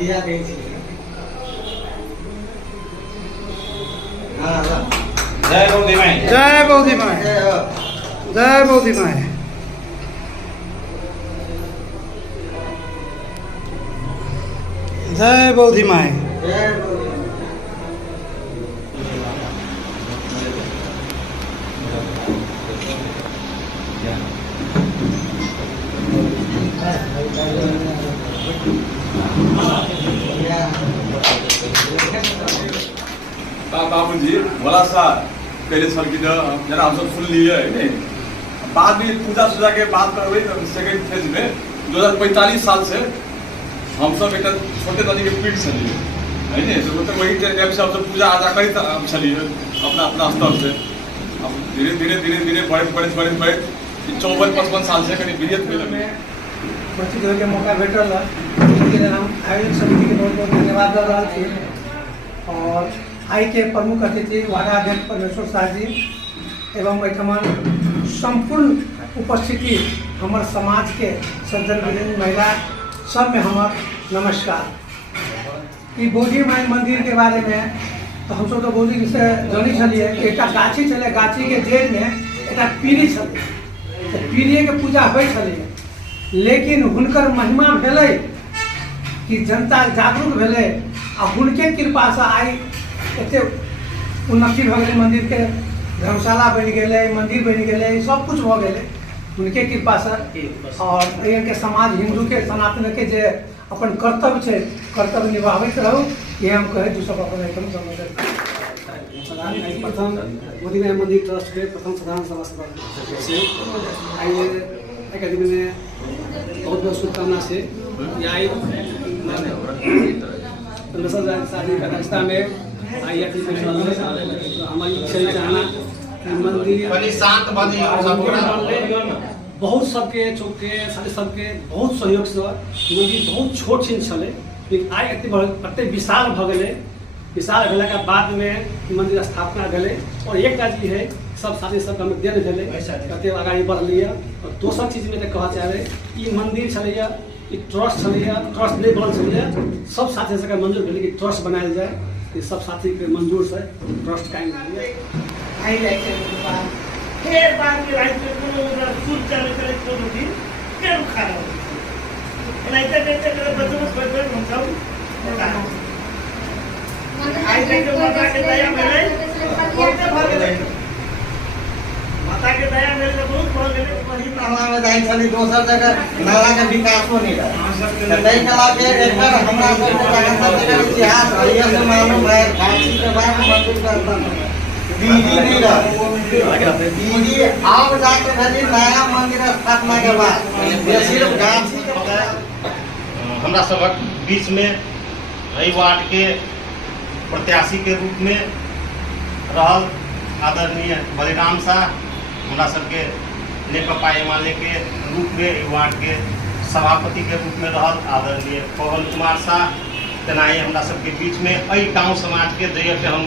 जय बौद्धि माई। जय बौद्धि माई। जय बौद्धि माई। जय बौद्धि माई। बाबू जी बोला सा पहले सर की जरा हम सब सुन लिए है नहीं, बाद में पूजा सूजा के बाद करवे सेकंड फेज में 2045 साल से हम सब एक छोटे दादी के पीठ से लिए है नहीं, तो मतलब वही टाइम से हम सब पूजा आजा करी चलिए अपना अपना स्तर से। अब धीरे धीरे धीरे धीरे बढ़े 54-55 साल से कहीं बीत में लगे बच्ची के मौका भेटल हम आयोजक समिति के बहुत बहुत धन्यवाद कर रहा थी। और आई के प्रमुख अतिथि वार्ड अध्यक्ष परमेश्वर शाह जी एवं बैठमान संपूर्ण उपस्थिति हमारे समाज के सज्जन विजन महिला सब में हमार नमस्कार। ये बौद्धि माई मंदिर के बारे में तो हम सब तो बौद्धि से जानी छलिए कि एक गाछी चले, गाछी के जेल में एक पीढ़ी चले, तो पीढ़ी के पूजा हो छलिए, लेकिन हुनकर महिमा भेले कि जनता जागरूक भेले आ हुनके कृपा से आई एते उन्नति भ गए, मंदिर के धर्मशाला बन गए, मंदिर बन गए, सब कुछ भ गए उनके कृपा से। और ये के समाज हिंदू के सनातन के जे अपन कर्तव्य है कर्तव्य निभावित रहू, ये हम कहे जो सब अपन एकदम प्रथम बौद्धि माई मंदिर ट्रस्ट के प्रथम साधारण सभा सदस्य आइए दिन में बहुत बहुत शुभकामना से आई शादी का रास्ता में आई हमारी इच्छा चाहना मंदिर बहुत सबके चौके साथी सबके बहुत सहयोग से मंदिर बहुत छोट छीन छे, लेकिन आई एते विशाल भ गए। विशाल भेला के बाद में मंदिर स्थापना भेले और एक काज है सब साथी सब हम देन भेले कते आगे बढ़लिए। और दोसर चीज में कह चाहे ई मंदिर छलैया, ई ट्रस्ट छलैया, ट्रस्ट नहीं बनल छलैया, सब साथी सबके मंजूर भेले कि ट्रस्ट बनायल जाए, ये सब साथी के मंजूर से ट्रस्ट कायम आई फिर बाद में राइट में कोनो सूट चले कोनो दिन के खाना नहीं तो बच्चों को कोई हम सब आई के माता के दया मिले बहुत भाग गए, माता के दया मिले तो बहुत भाग गए। वही हमारे दाई चली दोसर जगह नाला के विकास हो नहीं रहा तई कला के एक बार हमरा सब जगह इतिहास है ये से मालूम है काशी के बाद मंदिर का दीदी नहीं रहा दीदी आप जाके भली नया मंदिर स्थापना के बाद ये सिर्फ गांधी हमरा सबक बीच में रही वार्ड के प्रत्याशी के रूप में रहल आदरणीय बलिराम शाह, हमरा सबके नेकपा एमाले के रूप में वार्ड के सभापति के रूप में रहल आदरणीय पवन कुमार शाह, तेनाही हमरा सबके बीच में अई गाँव समाज के जय के हम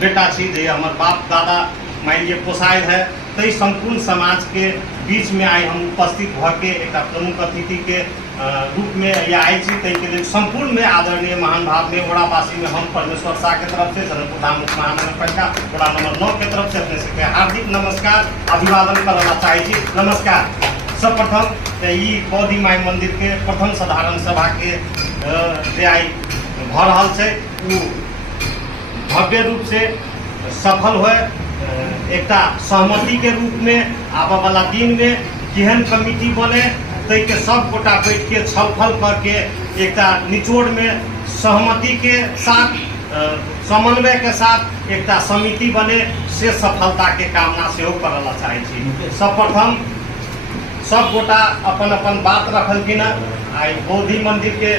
बेटा छी, जय हमार बाप दादा मान लीजिए पोसायल है, तो संपूर्ण समाज के बीच में आई हम उपस्थित भके एक प्रमुख अतिथि के रूप में या आई छी। तई के लिए संपूर्ण में आदरणीय महान भाव में वड़ावासी में हम परमेश्वर शाह के तरफ से जनकपुर धाम महानगरपालिका वड़ा नंबर 9 के तरफ से अपने सबके हार्दिक नमस्कार अभिवादन करना चाहे छी। नमस्कार। सर्वप्रथम ई बौद्धि माई मंदिर के प्रथम साधारण सभा के जे आई भ रहल छै उ भव्य रूप से सफल हुए, एक सहमति के रूप में आबा वाला दिन में केहन कमिटी बने तई के सब गोटा बैठ के छलफल करके एक निचोड़ में सहमति के साथ समन्वय के साथ एक समिति बने से सफलता के कामना से करला चाहे छी। सर्वप्रथम सब गोटा अपन अपन बात रखलखिन। आई बौद्धि मंदिर के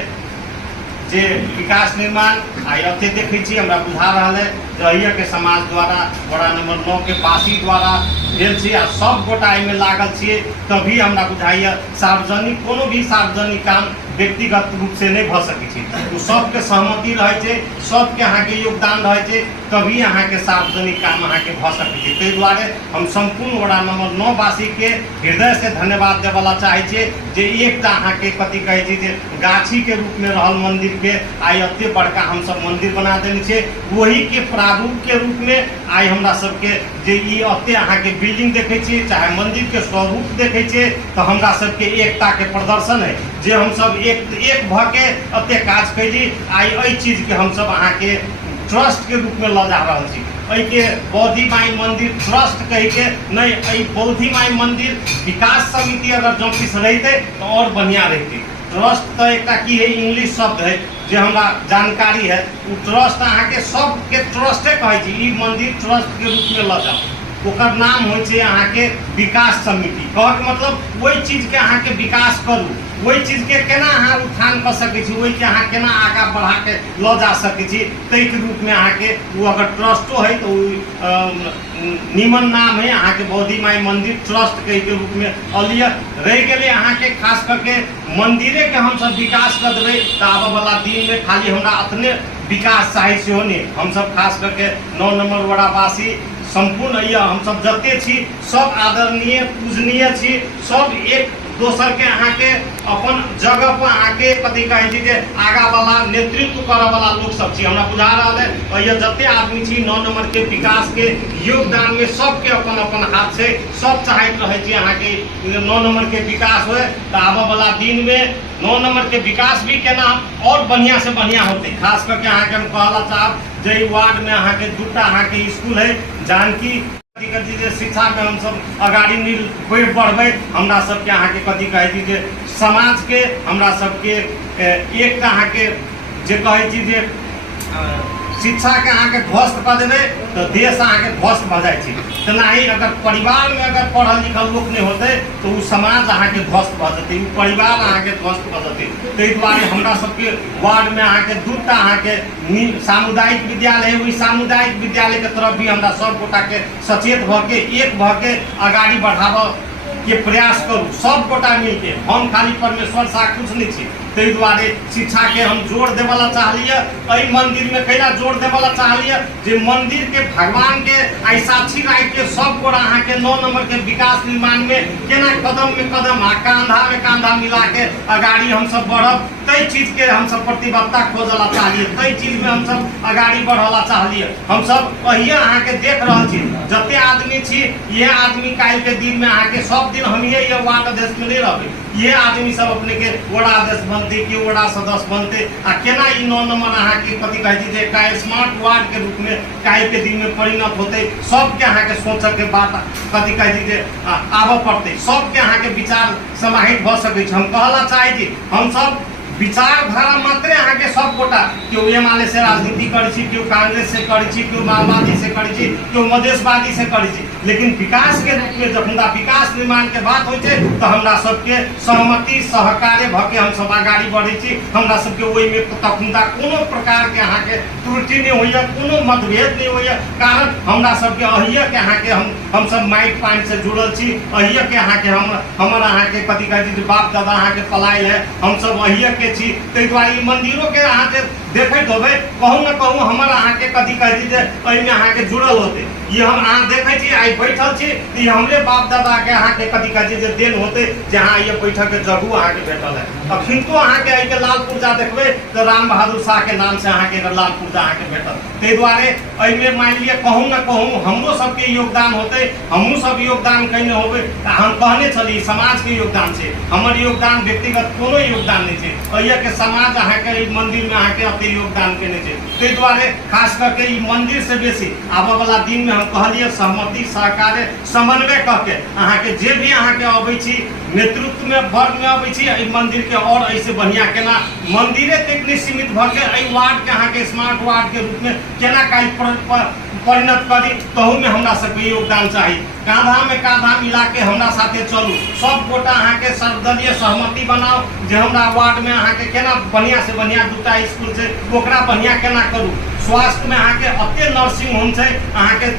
जे विकास निर्माण आई अते देखै छी हमरा बुझा रहल है जहिया के समाज द्वारा वड़ा नंबर 9 के पासी द्वारा भेल छी आ सब गोटा एहिमे लागल छियै, तभी हमरा बुझाइए सार्वजनिक कोनो भी सार्वजनिक काम व्यक्तिगत रूप से नहीं भ सकै छै, तो सबके सहमति रहे छै, सबके अहाँ के योगदान रहे छै, तभी अहाँ के सार्वजनिक काम अहाँ के भ सकै छै। ताहि दुआरे हम संपूर्ण वार्ड नंबर 9 वासी के हृदय से धन्यवाद देवला चाहे छियै जे एकटा अहाँ के कथी कहै छै जे गाछी के रूप में रहल मंदिर के आइ एते बड़का हम सब मंदिर बना देने छै। वही के प्रारूप के रूप में आइ हमरा सबके जे ई एते अहाँ के बिल्डिंग देखे छियै चाहे मंदिर के स्वरूप देखे छियै तो हमरा सबके एकता के प्रदर्शन है जे हम सब एक भ के एते काज कैली। आइ एहि चीज के हम सब अहाँ के ट्रस्ट के रूप में ल जा रहल छी। एहि के बौद्धि माई मंदिर ट्रस्ट कह के नहीं, एहि बौद्धि माई मंदिर विकास समिति अगर जो किस रहते तो और बढ़िया रहती। ट्रस्ट तो एक की है इंग्लिश शब्द है जो हमरा जानकारी है। वो ट्रस्ट अहाँ के सबके ट्रस्टे कहे छी। ई मंदिर ट्रस्ट के रूप में ल जाओ, ओकर नाम हो छै अहाँ के विकास समिति। कह के मतलब वही चीज के अहाँ के विकास करू, वही चीज के केना अहाँ उत्थान कर सकै छी, वही के अहाँ केना आगा बढ़ा के ल जा सकै छी। ताहि के रूप में अहाँ के वो अगर ट्रस्टो है तो निमन नाम है अहाँ के बौद्धि माई मंदिर ट्रस्ट के रूप में अलिय रह गए। अहाँ के खास करके मंदिरे के हम सब विकास कर देवे तो आबे वाला दिन में खाली हमरा अपने विकास चाहे से होने। हम सब खास करके 9 नंबर वार्डवासी संपूर्ण हम सब जते छी सब आदरणीय पूजनीय छी। सब एक दोसर के अहाँ के अपन जगह पर अहाँ के कथी कहे छी जे आगा वाला नेतृत्व करे वाला लोग सब छी। हमरा बुझा रहा है ये जते आदमी छी 9 नंबर के विकास के योगदान में सबके अपन अपन हाथ से सब चाहत रहे छी अहाँ के 9 नंबर के विकास होए तो आबे वाला दिन में 9 नंबर के विकास भी केना और बढ़िया से बढ़िया होते। खास करके अहाँ के हम कहला चाहब जे वार्ड में अहाँ के दूटा अहाँ के स्कूल है जानकी शिक्षा में हम सब अगाड़ी बढ़े। हमरा सबके अहाँ के कथी कहे जे समाज के हमरा सबके एक अहाँ के जे कहे जे शिक्षा के अहाँ के ध्वस्त कर देवे तो देश अहाँ के ध्वस्त भ जाए छी। तेना ही अगर परिवार में अगर पढ़ल लिखल लोग नहीं होते तो वो समाज अहाँ के ध्वस्त भ जाते, परिवार अहाँ के ध्वस्त भ जाते। ताहि दुआरे हमरा सबके वार्ड में अहाँ के दूटा अहाँ के सामुदायिक विद्यालय है। वही सामुदायिक विद्यालय के तरफ भी हमरा सब गोटा के सचेत भ के एक भ के आगाड़ी बढ़ाव के प्रयास करू सब गोटा मिलके। हम खाली परमेश्वर सा कुछ नहीं छी। ताहि दुआरे शिक्षा के हम जोड़ देवला चाहलिए। एहि मंदिर में कैला जोड़ देवला चाहलिए जे मंदिर के भगवान के आई साक्षी राय के सब गोड़ा अहाँ के 9 नंबर के विकास निर्माण में केना कदम में कदम कांधा में कांधा मिला के अगाड़ी हम सब बढ़ब। कई चीज के हम सब प्रतिबद्धता खोजला चाहिए, कई चीज में हम सब अगाड़ी बढ़ला चाहिए। हम सब अहिया अहाँ के देख रहा छी जते आदमी छी ये आदमी काल के दिन में अहाँ के सब दिन हम ये वार्ड अध्यक्ष में नहीं रहबे। ये आदमी सब अपने के वार्ड अध्यक्ष बनते कि वार्ड सदस्य बनते आ केना ई 9 नंबर अहाँ के कथी कहे जे का स्मार्ट वार्ड के रूप में काल के दिन में परिणत होते। सबके अहाँ के सोच के बात कथी कहे जे आबे पड़ते, सबके अहाँ के विचार समाहित भ सकै छै। हम कहला चाहे छी हम सब विचारधारा मात्रे अहाँ के सब गोटा क्यों एमाले से राजनीति करे छी, क्यों कांग्रेस से करे छी, क्यों माओवादी से करे छी, क्यों मधेशवादी से करे छी। लेकिन विकास के रूप में जब विकास निर्माण के बात होय छै तो हमरा सबके सहमति सहकार्य भ के हम सब आगाड़ी बढ़े छी। हमरा सबके ओहि में तखुनता कोनो प्रकार के अहाँ के त्रुटि नहीं होइए, कोनो मतभेद नहीं होइए। कारण हमरा सबके अहिया के अहाँ के हम सब माइट पॉइंट से जुड़ल छी। अहिया के अहाँ के हमर अहाँ के कथी कहे छै बाप दादा अहाँ के पलायल है, हम सब अहिया के छी। ताहि दुआरे मंदिरों के अहाँ के देखैत होबे कहूँ न कहूँ हमर अहाँ के कथी कहे छै एहिमे अहाँ के जुड़ल होते। ये हम अहाँ देखे छी आई बैठल छी तो हमरे बाप दादा के अहाँ के कथी कहे छै देन होते जहाँ ये बैठक के जगह अहाँ के भेटल है। अखिनको अहाँ के आई के लाल पूर्जा देखबे तो राम बहादुर शाह के नाम से अहाँ के लाल पूर्जा अहाँ के भेटल। ताहि दुआरे एहिमे मान लिअ कहूँ न कहूँ हमरो सबके योगदान होते, हमहूँ सब योगदान कने होबे। हम कहने चली समाज के योगदान से, हमर योगदान व्यक्तिगत कोनो योगदान नहीं है। अहिया के समाज अहाँ के मंदिर में अहाँ के अति योगदान केने छै। ताहि दुआरे खास करके ई मंदिर से बेसी आबे वाला दिन में हम कहलिए सहमति सहकार्य समन्वय करके अहाँ के जे भी अहाँ के अबै छी नेतृत्व में वर्ग में अबै छी एहि मंदिर के और ऐसे बढ़िया केना मंदिरे तक नहीं सीमित भ के एहि वार्ड के अहाँ के स्मार्ट वार्ड के रूप में केना काल परिणत करी तहू में हमरा सबके योगदान चाहिए। कांधा में कांधा मिला के हमरा साथे चलू, सब गोटा अहाँ के सर्वदलीय सहमति बनाओ जे हमरा वार्ड में अहाँ के केना बढ़िया से बढ़िया दूटा स्कूल छै ओकरा बढ़िया केना करू। स्वास्थ्य में अहाँ के अते नर्सिंग होम छै अहाँ के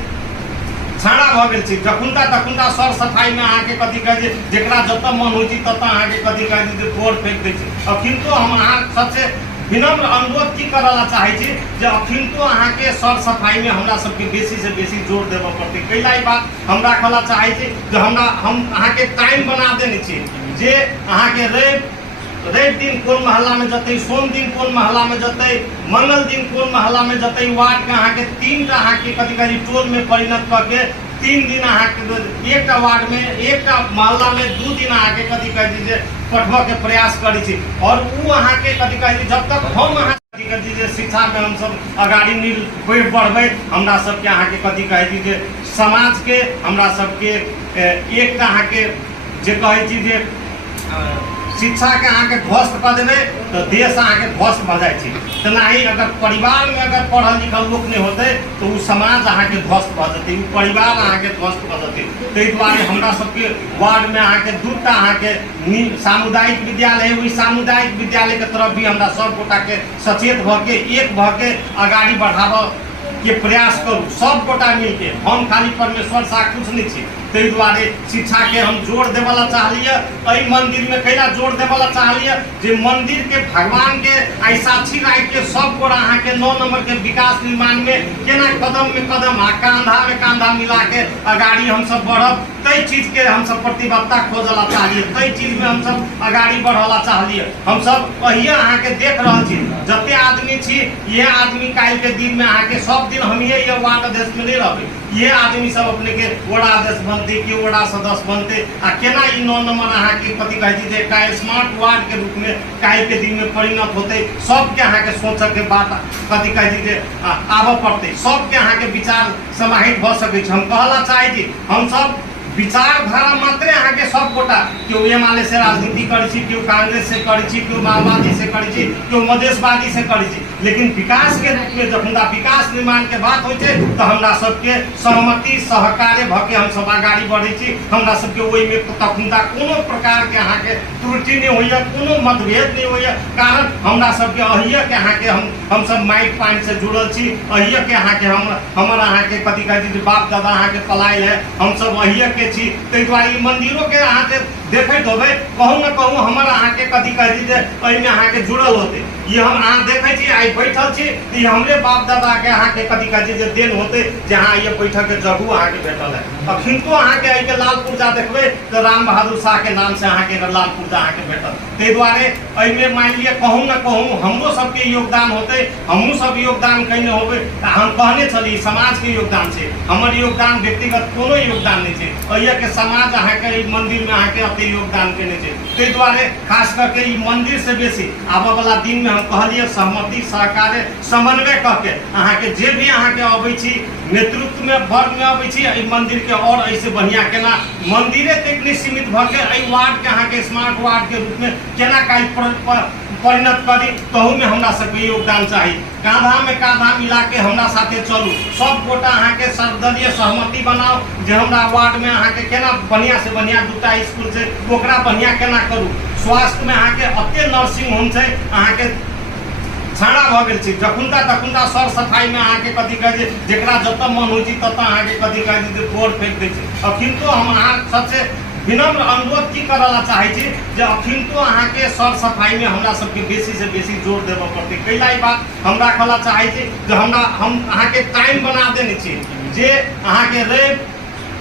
छाड़ा भ गेल छै। जखुनता सर सफाई में अहाँ के कथी कहे जेकरा जत मन होइ छै तत अहाँ के कथी कहे तोड़ फेंक दै छै। अखिन तो हम अहाँ सबसे विनम्र अनुरोध की करला चाहे छी जे अखिनको अहाँके सर सफाई में हमरा सबके बेसी से बेसी जोर देबऽ पड़तै। कैला ई बात हम राखला चाहे छी जे हम अहाँके टाइम बना देने छी जे अहाँके रवि दिन कोन महल्ला में जतै, सोम दिन कोन महल्ला में जतै, मंगल दिन कोन महल्ला में जतै, वार्ड के अहाँके 3टा अहाँके कथी कही टोल में परिणत करके 3 दिन अहाँके एकटा वार्ड में एकटा महल्ला में 2 दिन अहाँके कथी कही जे पठबऽ के प्रयास करै छी। और उ अहाँके कथी कही जब तक हम अहाँ कथी कही जे शिक्षा में हम सब आगाड़ी नहीं बढ़बै, हमरा सबके अहाँके कथी कही जे समाज के हमरा सबके एकटा अहाँके जे कहै छी जे शिक्षा के अहाँके ध्वस्त कर देबै तो देश अहाँके ध्वस्त भऽ जाइ छै। तेनाही अगर परिवार में अगर पढ़ल लिखल लोक नहीं होते तो उ समाज अहाँके ध्वस्त भऽ जेतै, उ परिवार अहाँके ध्वस्त भऽ जेतै। ताहि दुआरे हमरा सबके वार्ड में अहाँके 2टा अहाँके सामुदायिक विद्यालय है, ओहि सामुदायिक विद्यालय के तरफ भी हमरा सब गोटा के सचेत भऽ के एक भऽ के आगाड़ी बढ़ाबऽ के प्रयास करूँ, सब गोटा मिलके। हम खाली परमेश्वर सा कुछ नहीं छी। ताहि दुआरे शिक्षा के हम जोर देवला चाहलिए। एहि मंदिर में कैला जोर देवला चाहलिए जे मंदिर के भगवान के आई साक्षी राखि के सब गोरा अहाँके 9 नंबर के विकास निर्माण में केना कदम में कदम आ कांधा में कांधा मिला के आगाड़ी हम सब बढ़ब, कई चीज के हम सब प्रतिबद्धता खोजला चाहलिए, कई चीज में हम सब आगाड़ी बढ़ला चाहलिए। हम सब अहिया अहाँके देख रहल छी जते आदमी छी, ये आदमी काल्हि के दिन में अहाँके सब दिन हम ये वार्ड अध्यक्ष में नहीं रहबै, ये आदमी सब अपने के वड़ा अध्यक्ष बनते कि वड़ा सदस्य बनते आ केना ई 9 नंबर अहाँके कथी कहै छै एकटा स्मार्ट वार्ड के रूप में काल्हि के दिन में परिणत होते। सबके अहाँके सोचऽ के बात कथी कहै छै जे आबऽ पड़तै, सबके अहाँके विचार समाहित भऽ सकै छै। हम कहला चाहै छी हम सब विचारधारा मात्रे अहाँके सब गोटा केओ एमाले से राजनीति करै छी, केओ कांग्रेस से करै छी, केओ माओवादी से करै छी, केओ मधेशवादी से करै छी, लेकिन विकास के रूप में जब हमरा विकास निर्माण के बात होइ छै तो हमरा सबके सहमति सहकार्य भऽ के हम सब आगाड़ी बढ़ै छी। हमरा सबके ओहि में तखुनता कोनो प्रकार के अहाँके त्रुटि नहीं होइए, कोनो मतभेद नहीं होइए। कारण हमरा सबके अहिया के अहाँके हम सब माइट पॉइंट से जुड़ल छी, अहिया के अहाँके हमर अहाँके कथी कहै छै बाप दादा अहाँके पलायल है, हम सब अहिया के छी। ताहि दुआरे मंदिरों के अहाँके देखैत होबै कहूँ न कहूँ हमर अहाँके कथी कहै छै जे एहिमे अहाँके जुड़ल होते। ये हम अहाँ देखै छी आई बैठल छी ई हमरे बाप दादा के अहाँके कथी कहै छै जे देन होते जहाँ ये बैठक के जगह अहाँके भेटल है। अखिनको अहाँके एहि के लाल पुर्जा देखबै तो राम बहादुर शाह के नाम से अहाँके लाल पुर्जा अहाँके भेटल। ताहि दुआरे एहिमे मान लिअ कहूँ न कहूँ हमरो सबके योगदान होते, हमहूँ सब योगदान कयने होबै। हम कहने छली समाज के योगदान छै, हमर योगदान व्यक्तिगत कोनो योगदान नहीं छै, अहिया के समाज अहाँके ई मंदिर में अहाँके अते योगदान केने छै। ताहि दुआरे खास करके ई मंदिर से बेसी आबऽ वाला दिन में हम कहलिए सहमति सहकार्य समन्वय करके अहाँके जे भी अहाँके अबै छी नेतृत्व में वर्ग में अबै छी एहि मंदिर के और ऐसे बढ़िया केना मंदिरे तक नहीं सीमित भऽ के एहि वार्ड के अहाँके स्मार्ट वार्ड के रूप में केना काल्हि परिणत करी, तहू में हमरा सबके योगदान चाही। कांधा में कांधा मिला के हमरा साथे चलू, सब गोटा अहाँके सर्वदलीय सहमति बनाओ जे हमरा वार्ड में अहाँके केना बढ़िया से बढ़िया 2टा स्कूल छै ओकरा बढ़िया केना करू। स्वास्थ्य में अहाँके अते नर्सिंग होम छै अहाँके छाड़ा भऽ गेल छै, जखुनता सर सफाई में अहाँके कथी कहै छै जेकरा जतऽ मन होइ छै ततऽ अहाँके कथी कहै छै बोर्ड फेंक दै छै। अखिनको हम अहाँ सबसे विनम्र अनुरोध की करला चाहे छी जे अखिनको अहाँके सर सफाई में हमरा सबके बेसी से बेसी जोर देबऽ पड़तै। कैला ई बात हम राखला चाहे छी जे हम अहाँके टाइम बना देने छी जे अहाँके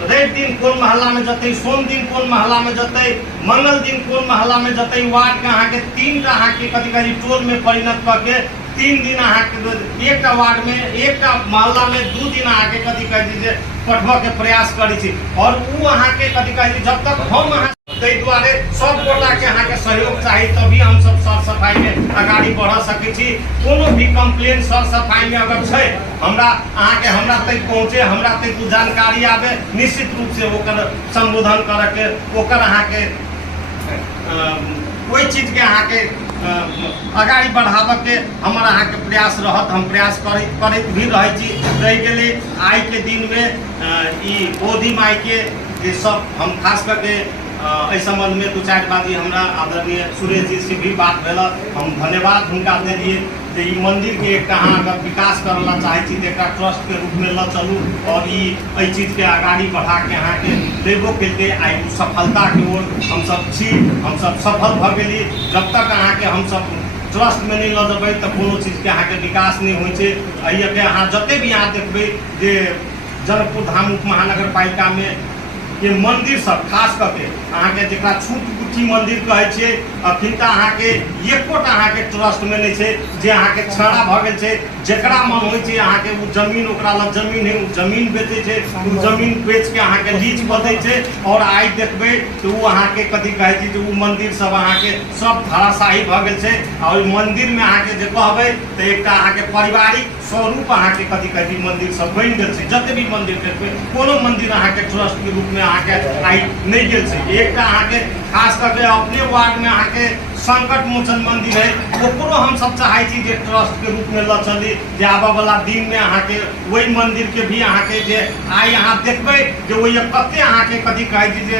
रवि दिन कोन महल्ला में जतै, सोम दिन कोन महल्ला में जतै, मंगल दिन कोन महल्ला में जतै, वार्ड के अहाँके 3टा अहाँके कथी कही टोल में परिणत करके 3 दिन अहाँके एकटा वार्ड में एकटा महल्ला में 2 दिन अहाँके कथी कहै छै पठबऽ के प्रयास करै छी। और उ अहाँके कथी कहै छै जब तक हम अहाँ ताहि दुआरे सब गोटा के अहाँके सहयोग चाही तभी हम सब सर सफाई में आगाड़ी बढ़ सकै छी। कोनो भी कंप्लेन सर सफाई में अगर छै हमरा अहाँके हमरा तक पहुँचे, हमरा तक जानकारी आवे, निश्चित रूप से ओकर संबोधन करके ओकर अहाँके कोई चीज के अहाँके आगाड़ी बढ़ाबऽ के हमर अहाँके प्रयास रहत। हम प्रयास करैत भी रहै छी। रहि गेलै आइ के दिन में ई बोधि माई के जे सब हम खास करके एहि संबंध में 2-4 बात हमरा आदरणीय सुरेश जी से भी बात भेल, हम धन्यवाद हुनका देलिए जे ई मंदिर के एक अहाँ अगर विकास करला चाहे छी तो एक ट्रस्ट के रूप में ल चलू और ई चीज के आगाड़ी बढ़ा के अहाँके लेबो के आई सफलता की ओर हम सब छी, हम सब सफल भऽ गेली। जब तक अहाँके हम सब ट्रस्ट में नहीं लऽ देबै तऽ कोनो चीज के अहाँके विकास नहीं होइ छै। एहि के अहाँ जते भी अहाँ देखबै जे जनकपुर धाम उप महानगर पालिका में ये मंदिर सब खास करके अहाँके जेकरा छूट गुठी मंदिर कहै छियै अखिनता अहाँके एकोटा अहाँके ट्रस्ट में नहीं छै जे अहाँके छाड़ा भऽ गेल छै। जेकरा मन होइ छै अहाँके उ जमीन ओकरा लग जमीन है उ जमीन बेचै छै, उ जमीन बेच के अहाँके लीज कऽ दै छै। और आइ देखबै तऽ उ अहाँके कथी कहै छै जे उ मंदिर सब अहाँके सब धराशायी भऽ गेल छै। और मंदिर में अहाँके जे कहबै तऽ एकटा अहाँके पारिवारिक स्वरूप अहाँके कथी कहै छै मंदिर सब बनि गेल छै। जते भी मंदिर देखबै कोनो मंदिर अहाँके ट्रस्ट के रूप में अहाँके आइ नहीं गेल छै। एकटा अहाँके खास करके अपने वार्ड में अहाँके संकट मोचन मंदिर है, ओकरो हम सब चाहै छी जे ट्रस्ट के रूप में ल चली, जे आबऽ वाला दिन में अहाँके वही मंदिर के भी अहाँके जे आइ अहाँ देखबै जे ओहि कते अहाँके कथी कहै छै जे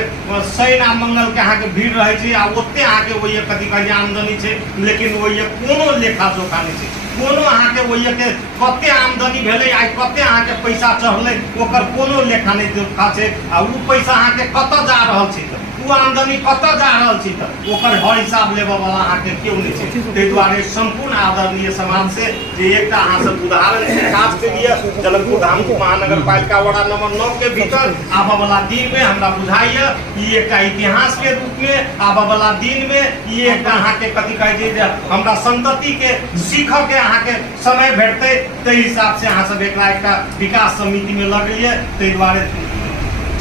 शनि आ मंगल के अहाँके भीड़ रहै छै आ ओते अहाँके ओहि कथी कहै छै आमदनी छै, लेकिन ओहि कोनो लेखा जोखा नहीं छै। कोनो अहाँके ओहि के कते आमदनी भेलै आइ कते अहाँके पैसा चढ़लै ओकर कोनो लेखा नहीं जोखा छै। आ उ पैसा अहाँके कतऽ जा रहल छै तऽ उ आमदनी कतऽ जा रहल छै तऽ ओकर हर हिसाब लेबऽ वाला अहाँके केओ नहीं छै। ताहि दुआरे संपूर्ण आदरणीय समाज से जे एकटा अहाँ सब उदाहरण काज के लिए जनकपुर धाम महानगर पालिका वार्ड नंबर 9 के भीतर आबऽ वाला दिन में हमरा बुझाइए ई एकटा इतिहास के रूप में आबऽ वाला दिन में ई एकटा अहाँके कथी कहै छै जे हमरा संतति के सीखऽ के अहाँके समय भेटतै। ताहि हिसाब से अहाँ सब एकटा विकास समिति में लगलिए। ताहि दुआरे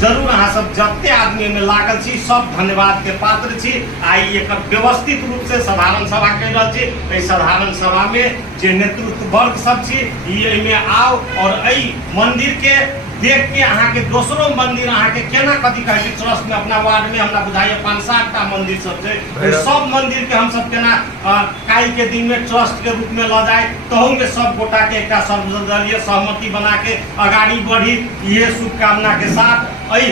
जरूर अहाँ सब जते आदमी में लागल छी सब धन्यवाद के पात्र छी। आई एक व्यवस्थित रूप से साधारण सभा कर रहल छी। एहि साधारण सभा में जे नेतृत्व वर्ग सब छी एहिमे आओ और एहि मंदिर के देख के अहाँ के दोसरो मंदिर अहाँ के केना कथी कहै छै ट्रस्ट में अपना वार्ड में हमरा बुझाइए 5-7 टा मंदिर सब छै। सब मंदिर के हम सब केना काल्हि के दिन में ट्रस्ट के रूप में ल जाए तहू में सब गोटा के एक सर्वदलीय सहमति बना के आगाड़ी बढ़ी। ये शुभकामना के साथ एहि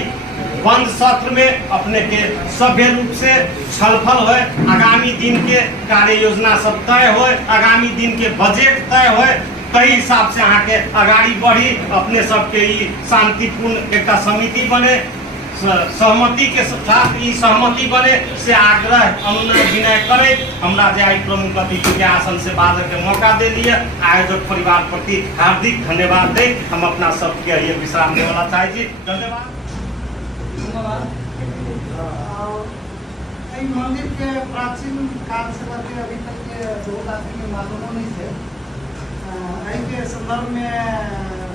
बंद सत्र में अपने के सभ्य रूप से छलफल हो, आगामी दिन के कार्य योजना सब तय हो, आगामी दिन के बजट तय हो। कई हिसाब से अहाँ के आगाड़ी बढ़ी अपने सबके शांतिपूर्ण एक समिति बने, सहमति के साथ ई सहमति बने से आग्रह अनुनय विनय करे। हमरा जे आई प्रमुख अतिथि के आसन से बाजर के मौका दे लिए आयोजक परिवार प्रति हार्दिक धन्यवाद दे हम अपना सबके ये विश्राम देना चाहे छी। धन्यवाद। मंदिर के प्राचीन काल से लेकर अभी तक के बहुत आदमी के मालूम नहीं थे। के संदर्भ में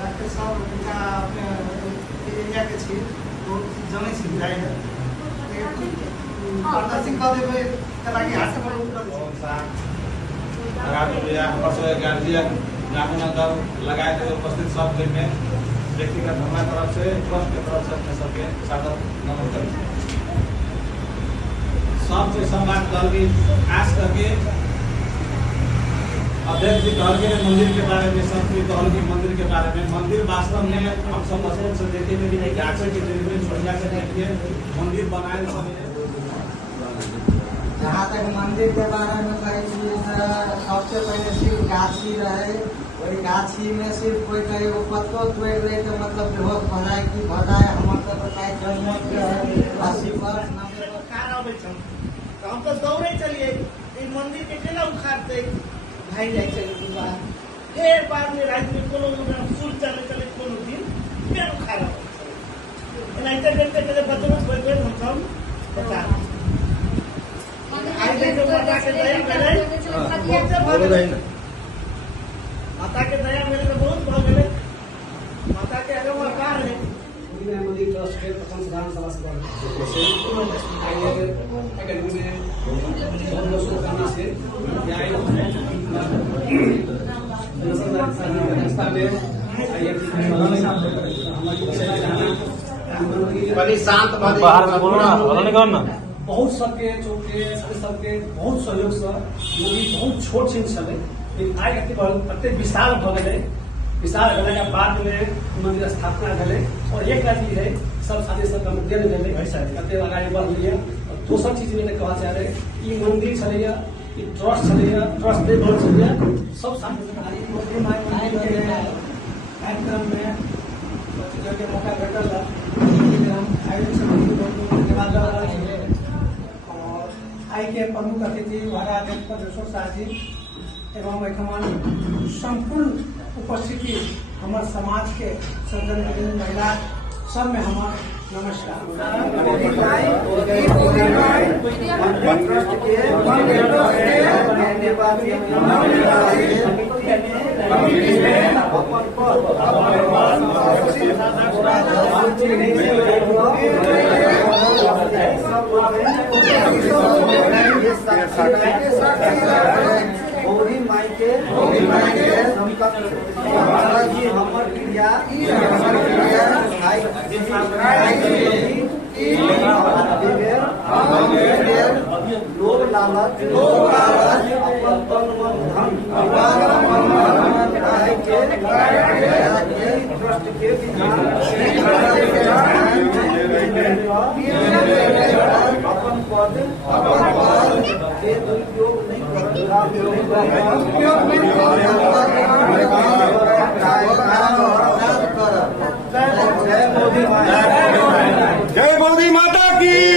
राकेश साहब उनका अपने एरिया के छी बहुत जाने छी बुझाई है प्रदर्शित कर देबे ताकि हाथ पर आगामी गार्जियन जामुनगर लगाए थे उपस्थित सब में व्यक्तिगत हमारा तरफ से ट्रस्ट के तरफ से अपने सबके सादर नमन करें। सबसे संवाद करके खास करके अध्यक्ष जी कहल के मंदिर के बारे में संतरी कहल के मंदिर के बारे में मंदिर वास्तव में हम सब मसलन से देखे में भी नहीं गाछे के जरिए छोड़िया के देखिए मंदिर बनाए जहाँ तक मंदिर के बारे में कहे सबसे पहले सिर्फ गाछी रहे और गाछी में सिर्फ कोई कहे वो पत्तो तोड़ रहे तो मतलब बेहोश भजाए की भजाए हम तो बताए जन्मत के राशि पर हम तो दौड़े चलिए मंदिर के केना उखाड़ते भाई जाए चले बाहर फिर बाद में रात में कोनो सुर चले कोनो दिन फिर उखाड़ा नहीं तो देखते चले बच्चों को बैठ हम सब बता आई देखो माता के दया करे माता के दया मेरे को बहुत भाव मिले माता के अगर वो कार है मंदिर ट्रस्ट के प्रथम साधारण सभा बहुत सबके चौके सबके बहुत सहयोग से मंदिर बहुत छोट छीन छे लेकिन आइ एते विशाल भ गए। विशाल होने के बाद में मंदिर स्थापना भेले और एक चीज है सब साथी सब देन भेले कते आगे बढ़ लिए। और दोसर चीज में कहा चाह रहे ई मंदिर छलैया ई ट्रस्ट छलैया ट्रस्ट दे बोल छलैया सब साथी कार्यक्रम में के मौका भेटल हम आयोजन समिति को धन्यवाद दे रहल छी। और आई के प्रमुख अतिथि महाराज पद्मेश्वर शाह जी एवं संपूर्ण उपस्थिति हमारे समाज के सज्जन महिला सब में हमार नमस्कार। गौरी माई के महाराज जी हमर क्रिया लोभ लालच अपन तन मन धन के ट्रस्ट के अपन पद के दुरुपयोग नहीं जय मोदी माता की।